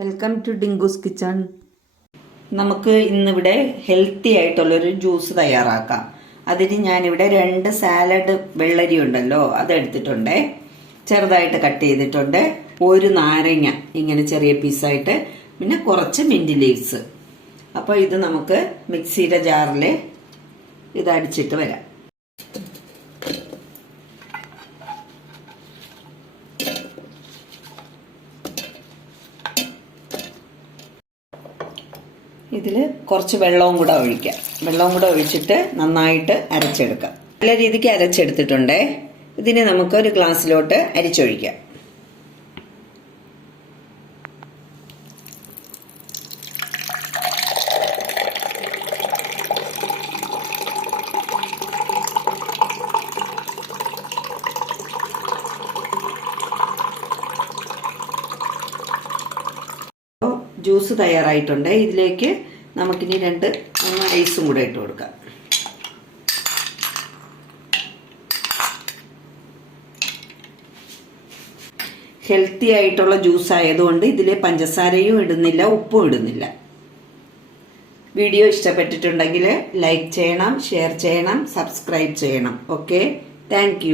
Welcome to Dinkoos kitchen നമുക്ക് ഇന്നിവിടെ healthy ആയിട്ടുള്ളൊരു ജ്യൂസ് തയ്യാറാക്കാം. അതിന് ഞാനിവിടെ രണ്ട് സാലഡ് വെള്ളരി ഉണ്ടല്ലോ അതെടുത്തിട്ടുണ്ട്. ചെറുതായിട്ട് കട്ട് ചെയ്തിട്ടുണ്ട്. ഒരു നാരങ്ങ ഇങ്ങനെ ചെറിയ പീസായിട്ട് പിന്നെ കുറച്ച് മിന്റ് ലീവ്സ് അപ്പോൾ ഇത് നമുക്ക് മിക്സിയുടെ ജാറിൽ ഇതടിച്ചിട്ട് വരാം. ഇതിൽ കുറച്ച് വെള്ളവും കൂടെ ഒഴിക്കാം വെള്ളവും കൂടെ ഒഴിച്ചിട്ട് നന്നായിട്ട് അരച്ചെടുക്കാം നല്ല രീതിക്ക് അരച്ചെടുത്തിട്ടുണ്ടേ. ഇതിനെ നമുക്ക് ഒരു ഗ്ലാസ്സിലോട്ട് അരിച്ചൊഴിക്കാം അപ്പോൾ ജ്യൂസ് തയ്യാറായിട്ടുണ്ട്. ഇതിലേക്ക് നമുക്കിനി രണ്ട് മൂന്ന് ഐസും കൂടെ ഇട്ട് കൊടുക്കാം. ഹെൽത്തി ആയിട്ടുള്ള ജ്യൂസ് ആയതുകൊണ്ട് ഇതിൽ പഞ്ചസാരയും ഇടുന്നില്ല ഉപ്പും ഇടുന്നില്ല. വീഡിയോ ഇഷ്ടപ്പെട്ടിട്ടുണ്ടെങ്കിൽ ലൈക്ക് ചെയ്യണം ഷെയർ ചെയ്യണം സബ്സ്ക്രൈബ് ചെയ്യണം. ഓക്കെ? താങ്ക്